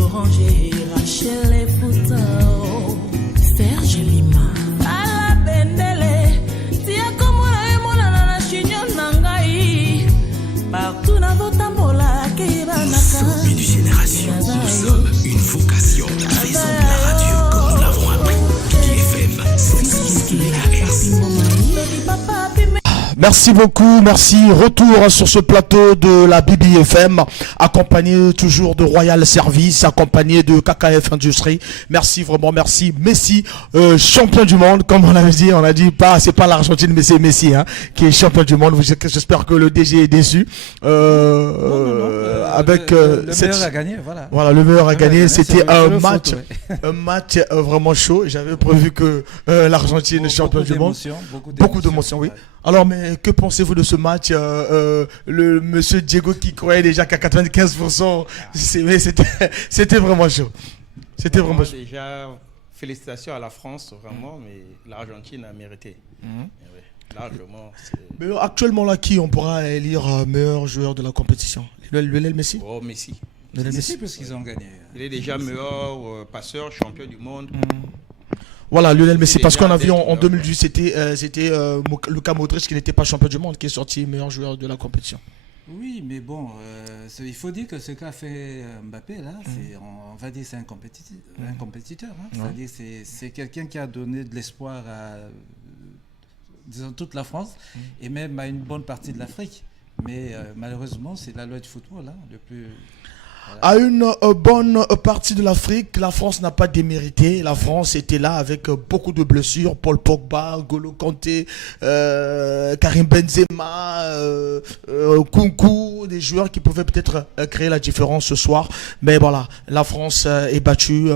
Oranger, Rachel et Foutao, Serge Lima, Ala Bendele, Tia Komona et Monana na Chignon Nangai, partout na Votambola, Kebanaka. Nous sommes une génération, nous sommes une vocation. Faisons de la radio comme nous l'avons appris. KFM 106 MHz. Merci beaucoup, merci. Retour sur ce plateau de la BBFM, accompagné toujours de Royal Service, accompagné de KKF Industrie. Merci vraiment, merci. Messi, champion du monde, comme on a dit pas, c'est pas l'Argentine, mais c'est Messi, hein, qui est champion du monde. J'espère que le DG est déçu. Avec le meilleur a gagné, voilà. Voilà, le meilleur a gagné. C'était un match, ouais. un match vraiment chaud. J'avais prévu que l'Argentine est champion du monde. Beaucoup d'émotions, oui. Alors, mais que pensez-vous de ce match le monsieur Diego qui croyait déjà qu'à 95%, c'était vraiment chaud. C'était vraiment chaud. Déjà, félicitations à la France, vraiment, mais l'Argentine a mérité. Ouais, largement. Mais actuellement, là, qui on pourra élire meilleur joueur de la compétition? Lionel Messi? Oh, Messi. Messi, parce qu'ils ont gagné. Il est déjà meilleur passeur, champion du monde. Voilà, Lionel Messi, parce qu'on a vu en 2018, c'était Luka Modric qui n'était pas champion du monde, qui est sorti meilleur joueur de la compétition. Oui, mais bon, il faut dire que ce qu'a fait Mbappé, là, on va dire c'est un compétiteur. Hein. C'est-à-dire c'est quelqu'un qui a donné de l'espoir à disons, toute la France et même à une bonne partie de l'Afrique. Mais malheureusement, c'est la loi du football. Hein, À une bonne partie de l'Afrique, la France n'a pas démérité. La France était là avec beaucoup de blessures. Paul Pogba, N'Golo Kanté, Karim Benzema, Nkunku, des joueurs qui pouvaient peut-être créer la différence ce soir. Mais voilà, la France est battue.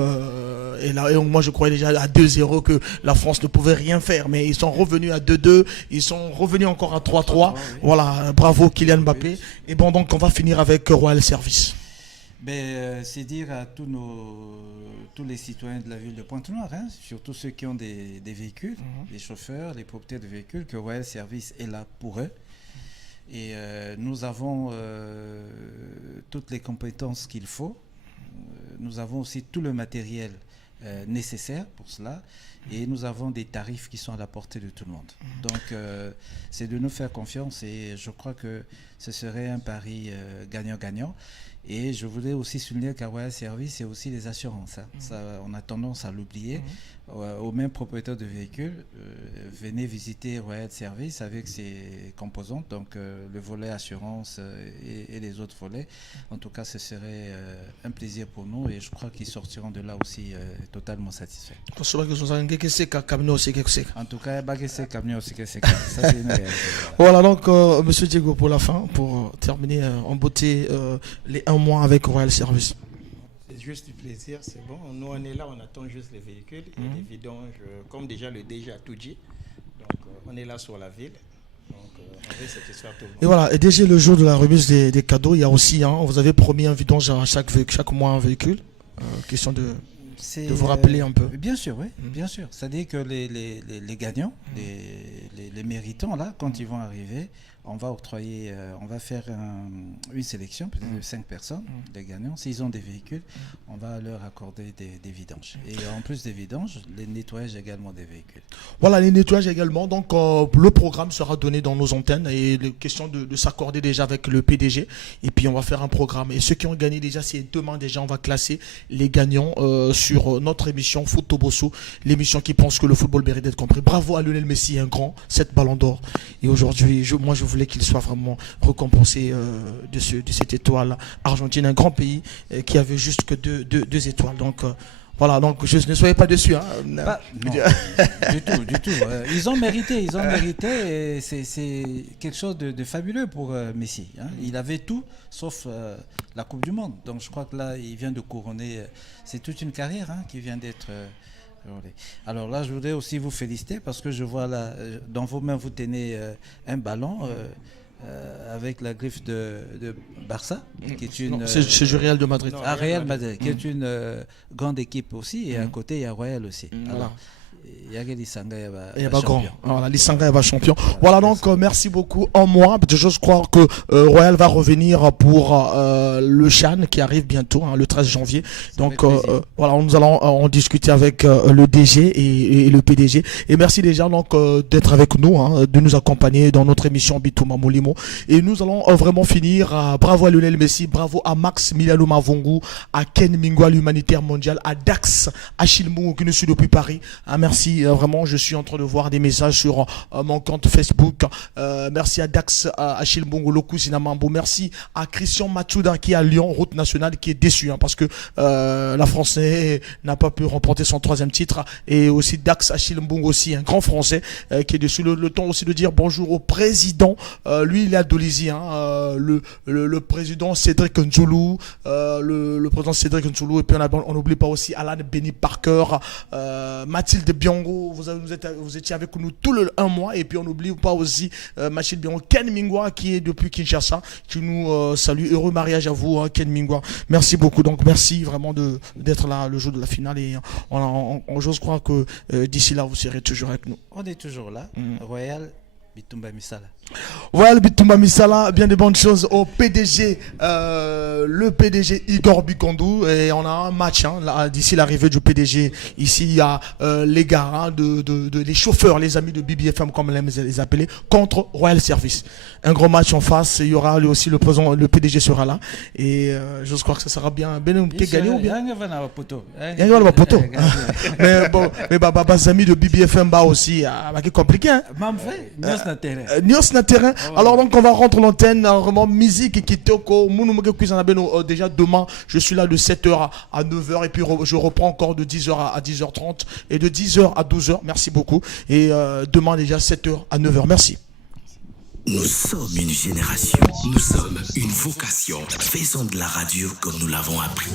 Et moi, je croyais déjà à 2-0 que la France ne pouvait rien faire. Mais ils sont revenus à 2-2. Ils sont revenus encore à 3-3. Oui. Voilà, bravo Kylian Mbappé. Oui. Et bon, donc on va finir avec Royal Service. C'est dire à tous les citoyens de la ville de Pointe-Noire, hein, surtout ceux qui ont des véhicules, les chauffeurs, les propriétaires de véhicules, que Royal Service est là pour eux. Et nous avons toutes les compétences qu'il faut. Nous avons aussi tout le matériel nécessaire pour cela. Et nous avons des tarifs qui sont à la portée de tout le monde. Donc, c'est de nous faire confiance et je crois que ce serait un pari gagnant-gagnant. Et je voudrais aussi souligner qu'à Royal Service, c'est aussi les assurances. Hein. Ça, on a tendance à l'oublier. Aux mêmes propriétaires de véhicules, venez visiter Royal Service avec ses composantes, donc le volet assurance et les autres volets. En tout cas, ce serait un plaisir pour nous et je crois qu'ils sortiront de là aussi totalement satisfaits. En tout cas, ça c'est une réalité. Voilà donc, Monsieur Diego, pour la fin, pour terminer en beauté les 1 mois avec Royal Service. C'est juste du plaisir, c'est bon. Nous, on est là, on attend juste les véhicules et les vidanges, comme déjà le DG a tout dit. Donc, on est là sur la ville. Donc, on veut cette histoire tout le monde. Et voilà, et déjà le jour de la remise des cadeaux, il y a aussi, vous avez promis un vidange à chaque mois un véhicule. Question de vous rappeler un peu. Bien sûr, oui, bien sûr. C'est-à-dire que les gagnants, les méritants, là, quand ils vont arriver, on va octroyer, on va faire une sélection, peut-être de 5 personnes, des gagnants. S'ils ont des véhicules, on va leur accorder des vidanges. Et en plus des vidanges, les nettoyages également des véhicules. Voilà, les nettoyages également. Donc, le programme sera donné dans nos antennes et les questions de s'accorder déjà avec le PDG. Et puis, on va faire un programme. Et ceux qui ont gagné déjà, c'est demain déjà, on va classer les gagnants sur notre émission Foot Tobosso, l'émission qui pense que le football mérite d'être compris. Bravo à Lionel Messi, un grand, 7 ballons d'or. Et aujourd'hui, moi, je voulais qu'il soit vraiment récompensé de cette étoile argentine, un grand pays qui avait juste que deux étoiles. Donc, voilà, donc ne soyez pas déçus. Hein. Non, du tout. Ils ont mérité. Et c'est quelque chose de fabuleux pour Messi. Hein. Il avait tout, sauf la Coupe du Monde. Donc je crois que là, il vient de couronner. C'est toute une carrière qui vient d'être... Alors là, je voudrais aussi vous féliciter parce que je vois là, dans vos mains, vous tenez un ballon avec la griffe de Barça, qui est une... C'est du Real de Madrid. Real Madrid, qui est une grande équipe aussi, et à côté, il y a Royal aussi. Alors, il y a Lisanga, il y a champion. Voilà, Lisanga va champion. Voilà donc merci beaucoup. En moi, je crois que Royal va revenir pour le Chan qui arrive bientôt, le 13 janvier. Donc voilà, nous allons en discuter avec le DG et le PDG. Et merci déjà donc d'être avec nous, de nous accompagner dans notre émission Bitouma Molimo. Et nous allons vraiment finir. Bravo à Lionel Messi, bravo à Maximiliano Mavungu, à Ken Mingwa, l'humanitaire mondial, à Dax, à Chilmou qui nous suit depuis Paris. Merci, vraiment, je suis en train de voir des messages sur mon compte Facebook. Merci à Dax, à Chilmou, Loku Sinamambo. Merci à Christian Matsouda qui est à Lyon, route nationale, qui est déçu parce que la France n'a pas pu remporter son 3e titre. Et aussi Dax à Chilmou aussi, un grand Français qui est déçu. Le temps aussi de dire bonjour au président. Lui, il est à Dolisie, le président Cédric Nzoulou, le président Cédric Nzoulou. Et puis on n'oublie pas aussi Alan Benny Parker, Mathilde Biongo. Vous étiez avec nous tout le 1 mois. Et puis on n'oublie pas aussi Mathilde Biongo, Ken Mingwa qui est depuis Kinshasa, qui nous salue. Heureux mariage à vous, Ken Mingwa. Merci beaucoup. Donc merci vraiment d'être là le jour de la finale. Et j'ose croire que d'ici là, vous serez toujours avec nous. On est toujours là. Royal Bitumba Misala. Voilà, Bitumba Misala, bien de bonnes choses au PDG, le PDG Igor Bikondou. Et on a un match d'ici l'arrivée du PDG. Ici, il y a les gars, les chauffeurs, les amis de BBFM, comme on aime les appeler, contre Royal Service. Un gros match en face. Il y aura lui aussi le PDG sera là. Et je crois que ça sera bien. Gagné ou bien? Mais bon, les amis de BBFM aussi, c'est compliqué. Nios na terrain. Alors donc on va rentrer l'antenne, vraiment musique et kitoko. Déjà demain, je suis là de 7h à 9h et puis je reprends encore de 10h à 10h30 et de 10h à 12h. Merci beaucoup. Et demain déjà 7h à 9h. Merci. Nous sommes une génération, nous sommes une vocation. Faisons de la radio comme nous l'avons appris.